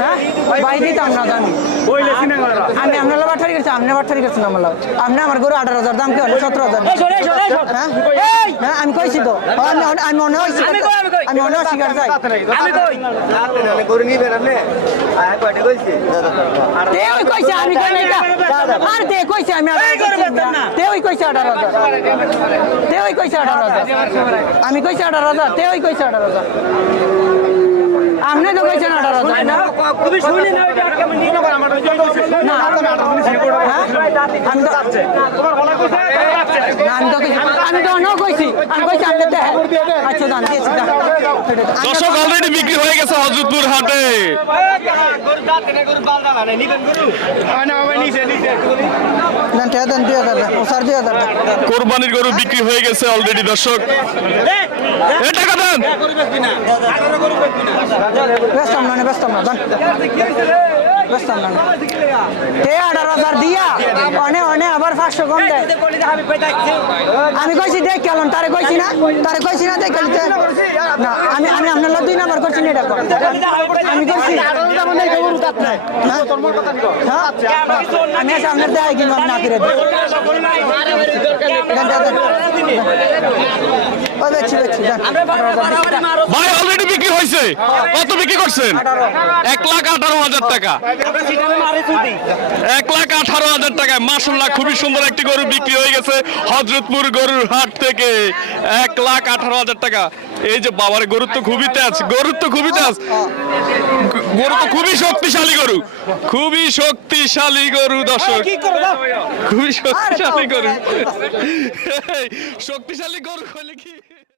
হ্যাঁ ভাই দিতাম না তো আমি আপনার বাঠারি গেছি আপনি বাঠারি গেছেন আমার। আপনি আমার গরু আঠারো হাজার দাম কি হলো সতেরো হাজার হ্যাঁ হ্যাঁ আমি কইছি তো আমি মনে হয় আমি মনে হয় শিকার চাই আমি আর তে কইছে আমি এই গরু বেচতাম না। তে ওই কইছে আঠারো হাজার তে ওই কইছে আঠারো হাজার আমি কইছি আঠারো হাজার তে ওই কইছে আঠারো হাজার আপনি তো কইছেন আঠারো হাজার না তুমি শুনলি না। এটা আমি নিয়ে না হ্যাঁ? আমি তো না, আমি তো আমি তো অন্য কইছি। আমি কইছি আমি দেখেন আচ্ছা দান দিয়েছি দান দর্শক অলরেডি বিক্রি হয়ে গেছে হজরতপুর হাটে। কোরবানির গরু বিক্রি হয়ে গেছে অলরেডি দর্শক। টাকা দেন। ব্যস্তাম না। হাজার দিয়া অনে অনে আবার পাঁচশো কম আমি কইছি, দেখ কেমন তারে কইছি না, তারে কইছি না, দেখ কেলিতে না, আমি আমি আপনার দুই নাম্বার করছি না, এটা আমি কইছি হ্যাঁ? আমি আছি, আপনার দেয় কিন্তু আপনি না দেখছি ভাই অলরেডি হয়েছে? কত বিক্রি করছেন? এক লাখ আঠারো হাজার টাকা। এক লাখ আঠারো হাজার টাকায় মাসাল্লাহ খুবই সুন্দর একটি গরু বিক্রি হয়ে গেছে হজরতপুর গরুর হাট থেকে। এক লাখ আঠারো হাজার টাকা। এই যে বাবার গরুর তো খুবই তেজ, গরুর তো খুবই তেজ। গরু তো খুবই শক্তিশালী গরু। খুবই শক্তিশালী গরু, দর্শক। খুবই শক্তিশালী গরু। শক্তিশালী গরু হলে কি?